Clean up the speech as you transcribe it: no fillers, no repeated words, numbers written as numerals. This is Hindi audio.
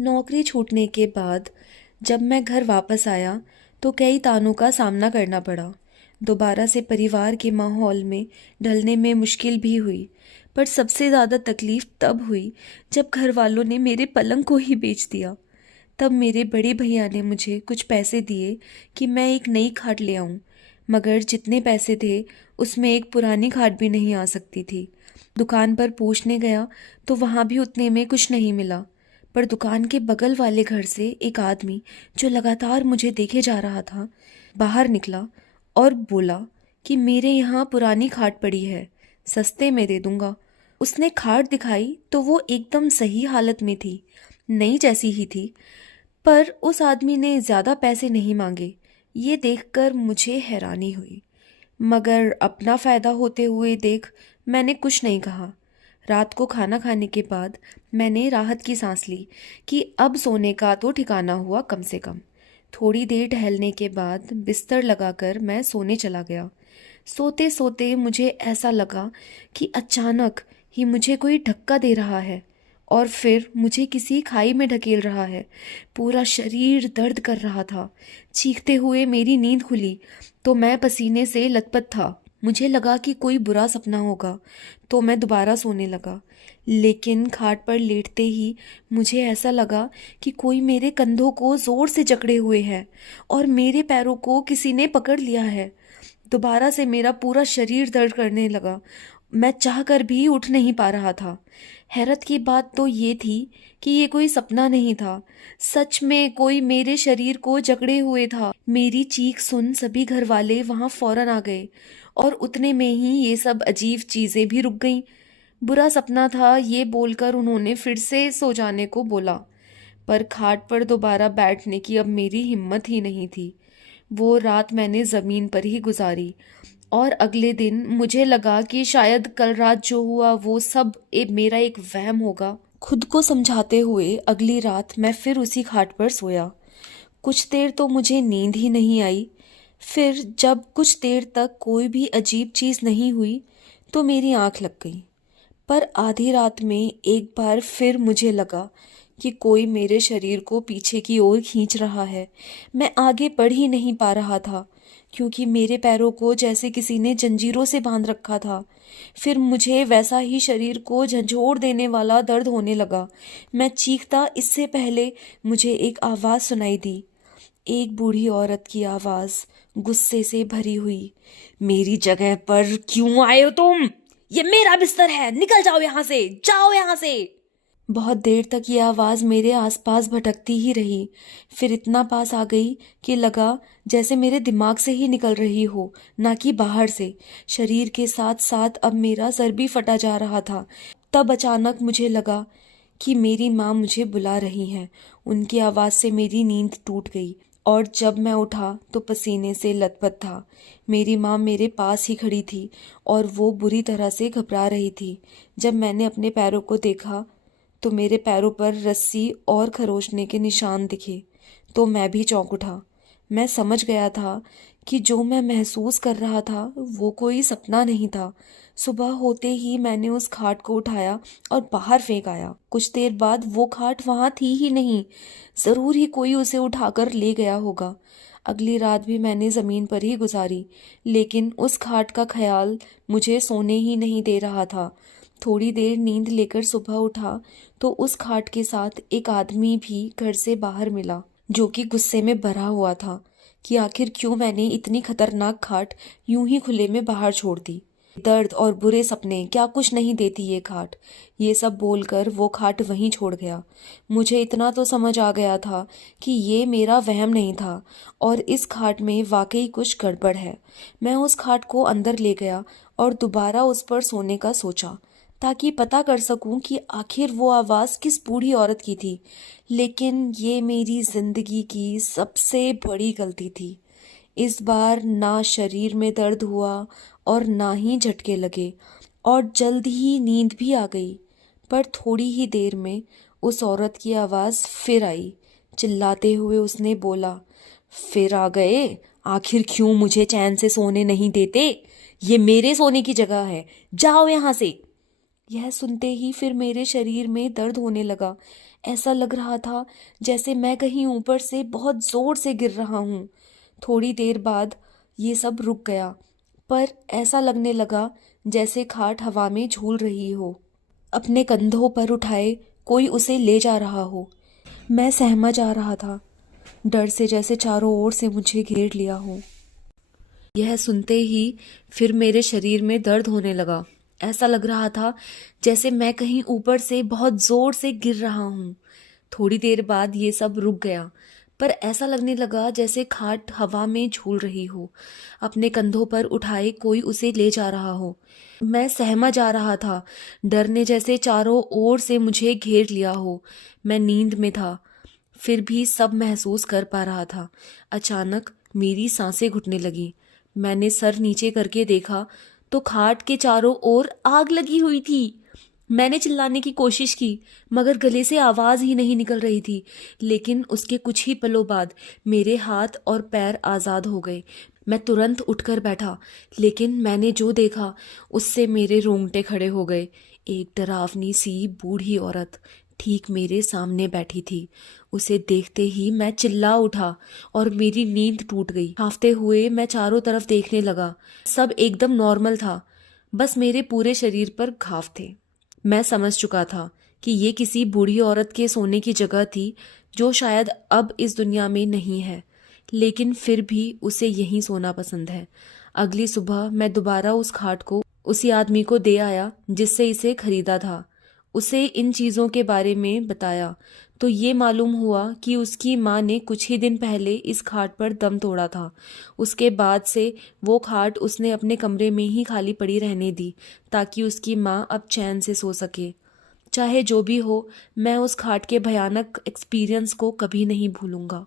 नौकरी छूटने के बाद जब मैं घर वापस आया तो कई तानों का सामना करना पड़ा। दोबारा से परिवार के माहौल में ढलने में मुश्किल भी हुई, पर सबसे ज़्यादा तकलीफ तब हुई जब घर वालों ने मेरे पलंग को ही बेच दिया। तब मेरे बड़े भैया ने मुझे कुछ पैसे दिए कि मैं एक नई खाट ले आऊं, मगर जितने पैसे थे उसमें एक पुरानी खाट भी नहीं आ सकती थी। दुकान पर पूछने गया तो वहां भी उतने में कुछ नहीं मिला। पर दुकान के बगल वाले घर से एक आदमी जो लगातार मुझे देखे जा रहा था बाहर निकला और बोला कि मेरे यहाँ पुरानी खाट पड़ी है, सस्ते में दे दूंगा। उसने खाट दिखाई तो वो एकदम सही हालत में थी, नई जैसी ही थी। पर उस आदमी ने ज़्यादा पैसे नहीं मांगे। ये देखकर मुझे हैरानी हुई, मगर अपना फ़ायदा होते हुए देख मैंने कुछ नहीं कहा। रात को खाना खाने के बाद मैंने राहत की सांस ली कि अब सोने का तो ठिकाना हुआ कम से कम। थोड़ी देर टहलने के बाद बिस्तर लगाकर मैं सोने चला गया। सोते सोते मुझे ऐसा लगा कि अचानक ही मुझे कोई धक्का दे रहा है और फिर मुझे किसी खाई में ढकेल रहा है। पूरा शरीर दर्द कर रहा था। चीखते हुए मेरी नींद खुली तो मैं पसीने से लथपथ था। मुझे लगा कि कोई बुरा सपना होगा तो मैं दोबारा सोने लगा, लेकिन खाट पर लेटते ही मुझे ऐसा लगा कि कोई मेरे कंधों को जोर से जकड़े हुए है और मेरे पैरों को किसी ने पकड़ लिया है। दोबारा से मेरा पूरा शरीर दर्द करने लगा। मैं चाहकर भी उठ नहीं पा रहा था। हैरत की बात तो ये थी कि ये कोई सपना नहीं था, सच में कोई मेरे शरीर को जकड़े हुए था। मेरी चीख सुन सभी घर वाले वहां फौरन आ गए और उतने में ही ये सब अजीब चीजें भी रुक गईं। बुरा सपना था ये बोलकर उन्होंने फिर से सो जाने को बोला, पर खाट पर दोबारा बैठने की अब मेरी हिम्मत ही नहीं थी। वो रात मैंने जमीन पर ही गुजारी और अगले दिन मुझे लगा कि शायद कल रात जो हुआ वो सब मेरा एक वहम होगा। खुद को समझाते हुए अगली रात मैं फिर उसी खाट पर सोया। कुछ देर तो मुझे नींद ही नहीं आई। फिर जब कुछ देर तक कोई भी अजीब चीज नहीं हुई तो मेरी आंख लग गई। पर आधी रात में एक बार फिर मुझे लगा कि कोई मेरे शरीर को पीछे की ओर खींच रहा है। मैं आगे बढ़ ही नहीं पा रहा था क्योंकि मेरे पैरों को जैसे किसी ने जंजीरों से बांध रखा था। फिर मुझे वैसा ही शरीर को झंझोड़ देने वाला दर्द होने लगा। मैं चीखता इससे पहले मुझे एक आवाज सुनाई दी, एक बूढ़ी औरत की आवाज, गुस्से से भरी हुई। मेरी जगह पर क्यों आए हो तुम? ये मेरा बिस्तर है, निकल जाओ यहाँ से, जाओ यहाँ से। बहुत देर तक ये आवाज मेरे आसपास भटकती ही रही। फिर इतना पास आ गई कि लगा जैसे मेरे दिमाग से ही निकल रही हो, ना कि बाहर से। शरीर के साथ साथ अब मेरा सर भी फटा जा रहा था। तब अचानक मुझे लगा कि मेरी माँ मुझे बुला रही हैं। उनकी आवाज से मेरी नींद टूट गई और जब मैं उठा तो पसीने से लथपथ था। मेरी माँ मेरे पास ही खड़ी थी और वो बुरी तरह से घबरा रही थी। जब मैंने अपने पैरों को देखा तो मेरे पैरों पर रस्सी और खरोंचने के निशान दिखे तो मैं भी चौंक उठा। मैं समझ गया था कि जो मैं महसूस कर रहा था वो कोई सपना नहीं था। सुबह होते ही मैंने उस खाट को उठाया और बाहर फेंक आया। कुछ देर बाद वो खाट वहां थी ही नहीं। जरूर ही कोई उसे उठाकर ले गया होगा। अगली रात भी मैंने जमीन पर ही गुजारी, लेकिन उस खाट का ख्याल मुझे सोने ही नहीं दे रहा था। थोड़ी देर नींद लेकर सुबह उठा तो उस खाट के साथ एक आदमी भी घर से बाहर मिला, जो कि गुस्से में भरा हुआ था कि आखिर क्यों मैंने इतनी खतरनाक खाट यूं ही खुले में बाहर छोड़ दी। दर्द और बुरे सपने क्या कुछ नहीं देती ये खाट। ये सब बोलकर वो खाट वहीं छोड़ गया। मुझे इतना तो समझ आ गया था कि ये मेरा वहम नहीं था और इस खाट में वाकई कुछ गड़बड़ है। मैं उस खाट को अंदर ले गया और दोबारा उस पर सोने का सोचा ताकि पता कर सकूं कि आखिर वो आवाज़ किस बूढ़ी औरत की थी। लेकिन ये मेरी जिंदगी की सबसे बड़ी गलती थी। इस बार ना शरीर में दर्द हुआ और ना ही झटके लगे और जल्द ही नींद भी आ गई। पर थोड़ी ही देर में उस औरत की आवाज़ फिर आई। चिल्लाते हुए उसने बोला, फिर आ गए? आखिर क्यों मुझे चैन से सोने नहीं देते? ये मेरे सोने की जगह है, जाओ यहाँ से। यह सुनते ही फिर मेरे शरीर में दर्द होने लगा। ऐसा लग रहा था जैसे मैं कहीं ऊपर से बहुत जोर से गिर रहा हूँ। थोड़ी देर बाद ये सब रुक गया, पर ऐसा लगने लगा जैसे खाट हवा में झूल रही हो, अपने कंधों पर उठाए कोई उसे ले जा रहा हो। मैं सहमा जा रहा था, डर से जैसे चारों ओर से मुझे घेर लिया हो। यह सुनते ही फिर मेरे शरीर में दर्द होने लगा। ऐसा लग रहा था जैसे मैं कहीं ऊपर से बहुत जोर से गिर रहा हूँ। थोड़ी देर बाद ये सब रुक गया, पर ऐसा लगने लगा जैसे खाट हवा में झूल रही हो, अपने कंधों पर उठाए कोई उसे ले जा रहा हो। मैं सहमा जा रहा था, डर ने जैसे चारों ओर से मुझे घेर लिया हो। मैं नींद में था, फिर भी सब महसूस कर पा रहा था। अचानक मेरी सांसें घुटने लगी। मैंने सर नीचे करके देखा तो खाट के चारों ओर आग लगी हुई थी। मैंने चिल्लाने की कोशिश की, मगर गले से आवाज ही नहीं निकल रही थी। लेकिन उसके कुछ ही पलों बाद मेरे हाथ और पैर आजाद हो गए। मैं तुरंत उठकर बैठा, लेकिन मैंने जो देखा उससे मेरे रोंगटे खड़े हो गए। एक डरावनी सी बूढ़ी औरत ठीक मेरे सामने बैठी थी। उसे देखते ही मैं चिल्ला उठा और मेरी नींद टूट गई। हांफते हुए मैं चारों तरफ देखने लगा। सब एकदम नॉर्मल था, बस मेरे पूरे शरीर पर घाव थे। मैं समझ चुका था कि ये किसी बूढ़ी औरत के सोने की जगह थी, जो शायद अब इस दुनिया में नहीं है, लेकिन फिर भी उसे यहीं सोना पसंद है। अगली सुबह मैं दोबारा उस खाट को उसी आदमी को दे आया जिससे इसे खरीदा था। उसे इन चीज़ों के बारे में बताया तो ये मालूम हुआ कि उसकी माँ ने कुछ ही दिन पहले इस खाट पर दम तोड़ा था। उसके बाद से वो खाट उसने अपने कमरे में ही खाली पड़ी रहने दी, ताकि उसकी माँ अब चैन से सो सके। चाहे जो भी हो, मैं उस खाट के भयानक एक्सपीरियंस को कभी नहीं भूलूंगा।